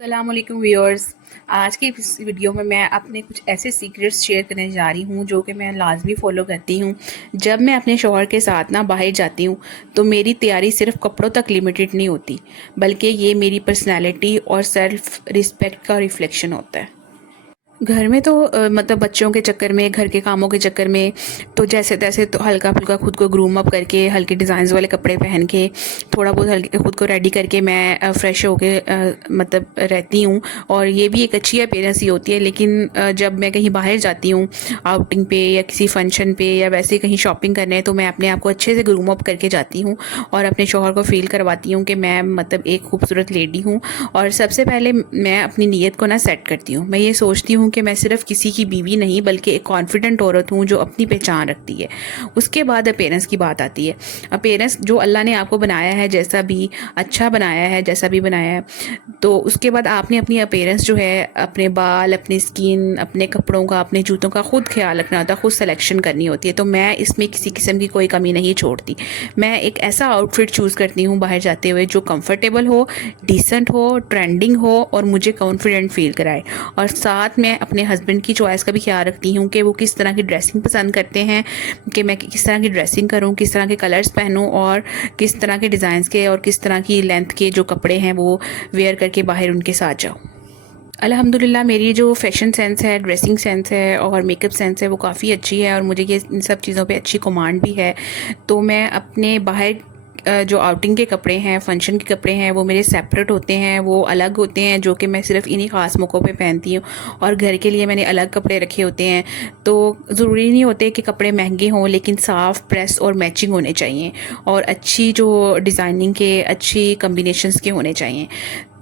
अस्सलामुअलैकुम व्यूअर्स। आज की इस वीडियो में मैं अपने कुछ ऐसे सीक्रेट्स शेयर करने जा रही हूँ जो कि मैं लाजमी फ़ॉलो करती हूँ। जब मैं अपने शौहर के साथ ना बाहर जाती हूँ तो मेरी तैयारी सिर्फ कपड़ों तक लिमिटेड नहीं होती, बल्कि ये मेरी पर्सनैलिटी और सेल्फ़ रिस्पेक्ट का रिफ्लेक्शन होता है। घर में तो मतलब बच्चों के चक्कर में, घर के कामों के चक्कर में तो जैसे तैसे तो हल्का फुल्का खुद को ग्रूम अप करके, हल्के डिज़ाइंस वाले कपड़े पहन के, थोड़ा बहुत हल्के खुद को रेडी करके मैं फ़्रेश होके मतलब रहती हूँ। और ये भी एक अच्छी अपीयरेंस ही होती है। लेकिन जब मैं कहीं बाहर जाती हूँ आउटिंग पे या किसी फंक्शन पे या वैसे कहीं शॉपिंग करने, तो मैं अपने आप को अच्छे से ग्रूम अप करके जाती हूँ और अपने शौहर को फ़ील करवाती हूँ कि मैं मतलब एक खूबसूरत लेडी हूँ। और सबसे पहले मैं अपनी नीयत को ना सेट करती हूँ। मैं ये सोचती हूँ कि मैं सिर्फ किसी की बीवी नहीं बल्कि एक कॉन्फिडेंट औरत हूँ जो अपनी पहचान रखती है। उसके बाद अपीयरेंस की बात आती है। अपीयरेंस जो अल्लाह ने आपको बनाया है, जैसा भी अच्छा बनाया है, जैसा भी बनाया है, तो उसके बाद आपने अपनी अपीयरेंस जो है, अपने बाल, अपनी स्किन, अपने कपड़ों का, अपने जूतों का खुद ख्याल रखना होता है, खुद सिलेक्शन करनी होती है। तो मैं इसमें किसी किस्म की कोई कमी नहीं छोड़ती। मैं एक ऐसा आउटफिट चूज़ करती हूँ बाहर जाते हुए जो कंफर्टेबल हो, डिसेंट हो, ट्रेंडिंग हो और मुझे कॉन्फिडेंट फील कराए। और साथ में अपने हस्बैंड की चॉइस का भी ख्याल रखती हूँ कि वो किस तरह की ड्रेसिंग पसंद करते हैं, कि मैं किस तरह की ड्रेसिंग करूँ, किस तरह के कलर्स पहनूँ और किस तरह के डिज़ाइंस के और किस तरह की लेंथ के जो कपड़े हैं वो वेयर करके बाहर उनके साथ जाऊँ। अल्हम्दुलिल्लाह मेरी जो फ़ैशन सेंस है, ड्रेसिंग सेंस है और मेकअप सेंस है वो काफ़ी अच्छी है और मुझे ये इन सब चीज़ों पे अच्छी कमांड भी है। तो मैं अपने बाहर जो आउटिंग के कपड़े हैं, फंक्शन के कपड़े हैं, वो मेरे सेपरेट होते हैं, वो अलग होते हैं, जो कि मैं सिर्फ़ इन्हीं ख़ास मौक़ों पे पहनती हूँ। और घर के लिए मैंने अलग कपड़े रखे होते हैं। तो ज़रूरी नहीं होते कि कपड़े महंगे हों, लेकिन साफ़, प्रेस और मैचिंग होने चाहिए और अच्छी जो डिज़ाइनिंग के अच्छी कॉम्बिनेशंस के होने चाहिए।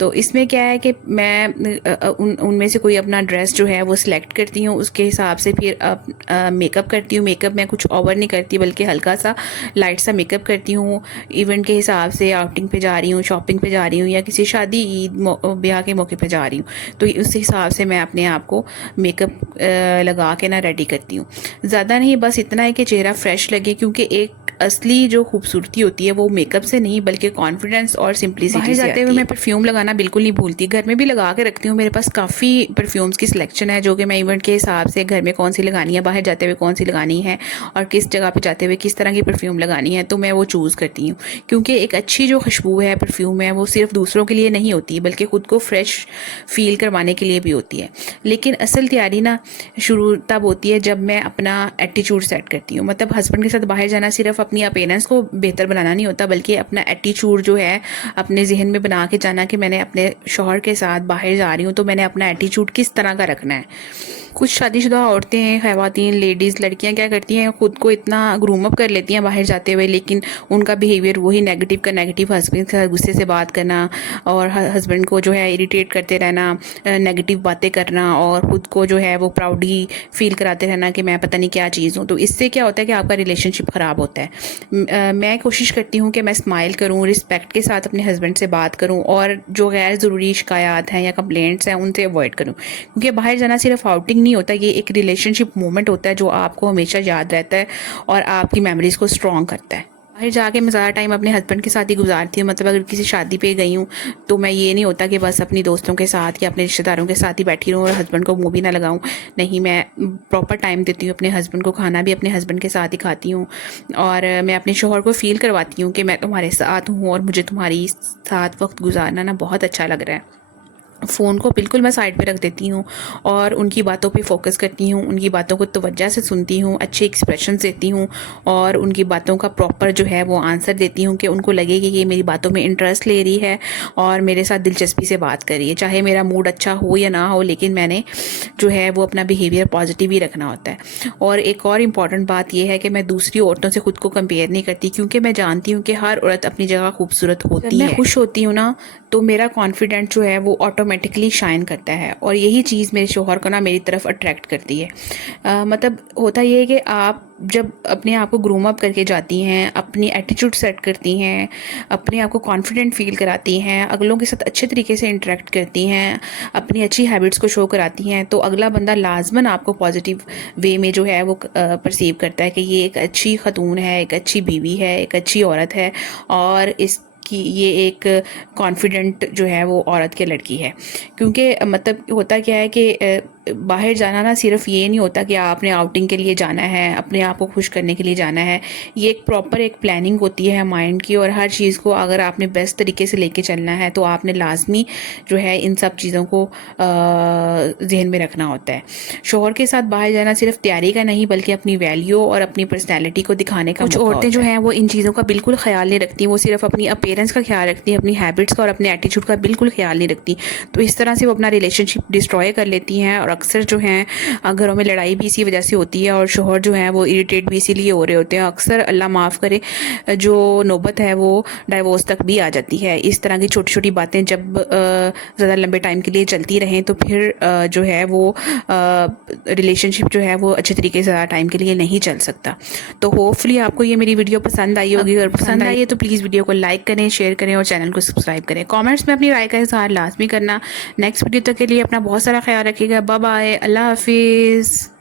तो इसमें क्या है कि मैं उनमें से कोई अपना ड्रेस जो है वो सिलेक्ट करती हूँ, उसके हिसाब से फिर मेकअप करती हूँ। मेकअप मैं कुछ ओवर नहीं करती बल्कि हल्का सा लाइट सा मेकअप करती हूँ। इवेंट के हिसाब से आउटिंग पे जा रही हूँ, शॉपिंग पे जा रही हूँ या किसी शादी, ईद, ब्याह के मौके पे जा रही हूँ, तो उस हिसाब से मैं अपने आप को मेकअप लगा के ना रेडी करती हूँ। ज़्यादा नहीं, बस इतना है कि चेहरा फ्रेश लगे, क्योंकि एक असली जो खूबसूरती होती है वो मेकअप से नहीं बल्कि कॉन्फिडेंस और सिंप्लिसिटी से जाते हुए मैं परफ्यूम लगाना बिल्कुल नहीं भूलती। घर में भी लगा के रखती हूँ। मेरे पास काफ़ी परफ्यूम्स की सिलेक्शन है जो कि मैं इवेंट के हिसाब से घर में कौन सी लगानी है, बाहर जाते हुए कौन सी लगानी है और किस जगह पे जाते हुए किस तरह की परफ्यूम लगानी है, तो मैं वो चूज़ करती हूँ। क्योंकि एक अच्छी जो खुशबू है, परफ्यूम है, वो सिर्फ दूसरों के लिए नहीं होती बल्कि खुद को फ्रेश फील करवाने के लिए भी होती है। लेकिन असल तैयारी ना शुरू तब होती है जब मैं अपना एटीट्यूड सेट करती हूँ। मतलब हस्बैंड के साथ बाहर जाना सिर्फ अपनी अपीयरेंस को बेहतर बनाना नहीं होता, बल्कि अपना एटीट्यूड जो है अपने जहन में बना के जाना कि मैंने अपने शौहर के साथ बाहर जा रही हूँ तो मैंने अपना एटीट्यूड किस तरह का रखना है। कुछ शादीशुदा औरतें, ख़वातीन, लेडीज़, लड़कियां क्या करती हैं, खुद को इतना ग्रूम अप कर लेती हैं बाहर जाते हुए, लेकिन उनका बिहेवियर वही नेगेटिव का नेगेटिव, हस्बैंड के साथ गुस्से से बात करना और हस्बैंड को जो है इरिटेट करते रहना, नेगेटिव बातें करना और ख़ुद को जो है वो प्राउडी फील कराते रहना कि मैं पता नहीं क्या चीज़ हूँ। तो इससे क्या होता है कि आपका रिलेशनशिप ख़राब होता है। मैं कोशिश करती हूँ कि मैं स्माइल करूँ, रिस्पेक्ट के साथ अपने हस्बैंड से बात करूँ और जो गैर ज़रूरी शिकायत हैं या कंप्लेंट्स हैं उनसे अवॉइड करूँ। क्योंकि बाहर जाना सिर्फ आउटिंग नहीं होता, ये एक रिलेशनशिप मोमेंट होता है जो आपको हमेशा याद रहता है और आपकी मेमोरीज़ को स्ट्रॉन्ग करता है। बाहर जाके मैं ज़्यादा टाइम अपने हस्बैंड के साथ ही गुजारती हूँ। मतलब अगर किसी शादी पे गई हूँ तो मैं ये नहीं होता कि बस अपनी दोस्तों के साथ या अपने रिश्तेदारों के साथ ही बैठी रहूँ और हस्बैंड को मुँह भी ना लगाऊँ। नहीं, मैं प्रॉपर टाइम देती हूँ अपने हस्बैंड को, खाना भी अपने हस्बैंड के साथ ही खाती हूँ और मैं अपने शौहर को फ़ील करवाती हूँ कि मैं तुम्हारे साथ हूँ और मुझे तुम्हारी साथ वक्त गुजारना ना बहुत अच्छा लग रहा है। फ़ोन को बिल्कुल मैं साइड पे रख देती हूँ और उनकी बातों पे फोकस करती हूँ, उनकी बातों को तवज्जो से सुनती हूँ, अच्छे एक्सप्रेशंस देती हूँ और उनकी बातों का प्रॉपर जो है वो आंसर देती हूँ कि उनको लगे कि ये मेरी बातों में इंटरेस्ट ले रही है और मेरे साथ दिलचस्पी से बात कर रही है। चाहे मेरा मूड अच्छा हो या ना हो, लेकिन मैंने जो है वो अपना बिहेवियर पॉजिटिव ही रखना होता है। और एक और इम्पॉर्टेंट बात यह है कि मैं दूसरी औरतों से खुद को कंपेयर नहीं करती, क्योंकि मैं जानती हूँ कि हर औरत अपनी जगह खूबसूरत होती है। जब मैं खुश होती हूँ ना तो मेरा कॉन्फिडेंट जो है वो ऑटोमेटिकली शाइन करता है और यही चीज़ मेरे शौहर को ना मेरी तरफ अट्रैक्ट करती है। मतलब होता ये है कि आप जब अपने आप को ग्रूम अप करके जाती हैं, अपनी एटीट्यूड सेट करती हैं, अपने आप को कॉन्फिडेंट फील कराती हैं, अगलों के साथ अच्छे तरीके से इंटरेक्ट करती हैं, अपनी अच्छी हैबिट्स को शो कराती हैं, तो अगला बंदा लाजमन आपको पॉजिटिव वे में जो है वो परसीव करता है कि ये एक अच्छी खतून है, एक अच्छी बीवी है, एक अच्छी औरत है और इस कि ये एक कॉन्फिडेंट जो है वो औरत के लड़की है। क्योंकि मतलब होता क्या है कि बाहर जाना ना सिर्फ ये नहीं होता कि आपने आउटिंग के लिए जाना है, अपने आप को खुश करने के लिए जाना है। ये एक प्रॉपर एक प्लानिंग होती है माइंड की, और हर चीज़ को अगर आपने बेस्ट तरीके से लेके चलना है तो आपने लाजमी जो है इन सब चीज़ों को जहन में रखना होता है। शोहर के साथ बाहर जाना सिर्फ तैयारी का नहीं बल्कि अपनी वैल्यू और अपनी पर्सनैलिटी को दिखाने का। कुछ औरतें जो हैं वो इन चीज़ों का बिल्कुल ख्याल नहीं रखती, वो सिर्फ अपनी अपीयरेंस का ख्याल रखती हैं, अपनी हैबिट्स का और अपने एटीट्यूड का बिल्कुल ख्याल नहीं रखती। तो इस तरह से वो अपना रिलेशनशिप डिस्ट्रॉय कर लेती हैं, और अक्सर जो हैं घरों में लड़ाई भी इसी वजह से होती है, और शोहर जो हैं वो इरिटेट भी इसीलिए हो रहे होते हैं। अक्सर अल्लाह माफ़ करे जो नौबत है वो डाइवोर्स तक भी आ जाती है। इस तरह की छोटी छोटी बातें जब ज़्यादा लंबे टाइम के लिए चलती रहें तो फिर जो है वो रिलेशनशिप जो है वो अच्छे तरीके से ज़्यादा टाइम के लिए नहीं चल सकता। तो होपफुली आपको ये मेरी वीडियो पसंद आई होगी, अगर पसंद आई है तो प्लीज़ वीडियो को लाइक करें, शेयर करें और चैनल को सब्सक्राइब करें। कमेंट्स में अपनी राय का इज़हार लाजमी करना। नेक्स्ट वीडियो तक के लिए अपना बहुत सारा ख्याल रखिएगा। बाय बाय, अल्लाह हाफिज़।